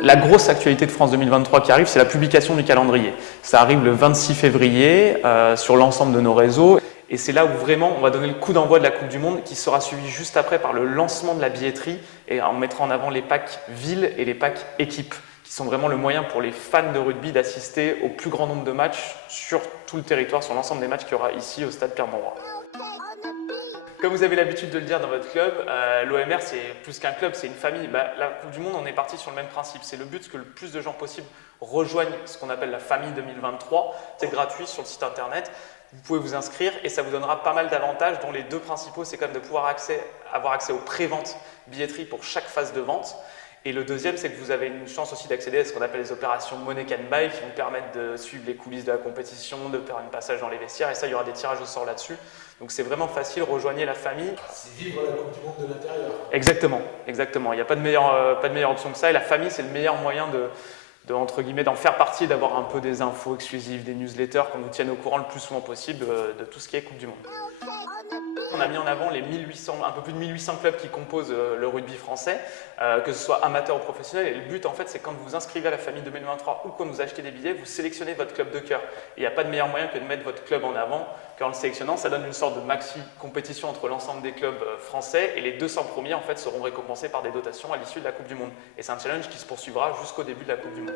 La grosse actualité de France 2023 qui arrive, c'est la publication du calendrier. Ça arrive le 26 février sur l'ensemble de nos réseaux. Et c'est là où vraiment on va donner le coup d'envoi de la Coupe du Monde qui sera suivi juste après par le lancement de la billetterie et on mettra en avant les packs villes et les packs équipes qui sont vraiment le moyen pour les fans de rugby d'assister au plus grand nombre de matchs sur tout le territoire, sur l'ensemble des matchs qu'il y aura ici au stade Pierre-Mauroy. Comme vous avez l'habitude de le dire dans votre club, l'OMR c'est plus qu'un club, c'est une famille. La Coupe du Monde, on est parti sur le même principe. C'est le but que le plus de gens possible rejoignent ce qu'on appelle la famille 2023. C'est gratuit sur le site internet. Vous pouvez vous inscrire et ça vous donnera pas mal d'avantages, dont les deux principaux, c'est quand même de pouvoir avoir accès aux pré-ventes billetterie pour chaque phase de vente. Et le deuxième, c'est que vous avez une chance aussi d'accéder à ce qu'on appelle les opérations Money Can Buy qui vous permettent de suivre les coulisses de la compétition, de faire un passage dans les vestiaires. Et ça, il y aura des tirages au sort là-dessus. Donc c'est vraiment facile, rejoignez la famille. C'est vivre la Coupe du Monde de l'intérieur. Exactement, exactement. Il n'y a pas de meilleure option que ça. Et la famille, c'est le meilleur moyen entre guillemets, d'en faire partie, d'avoir un peu des infos exclusives, des newsletters, qu'on vous tienne au courant le plus souvent possible de tout ce qui est Coupe du Monde. On a mis en avant les 1800, un peu plus de 1800 clubs qui composent le rugby français, que ce soit amateur ou professionnel. Et le but, en fait, c'est quand vous vous inscrivez à la famille 2023 ou quand vous achetez des billets, vous sélectionnez votre club de cœur. Et il n'y a pas de meilleur moyen que de mettre votre club en avant qu'en le sélectionnant. Ça donne une sorte de maxi compétition entre l'ensemble des clubs français et les 200 premiers, en fait, seront récompensés par des dotations à l'issue de la Coupe du Monde. Et c'est un challenge qui se poursuivra jusqu'au début de la Coupe du Monde.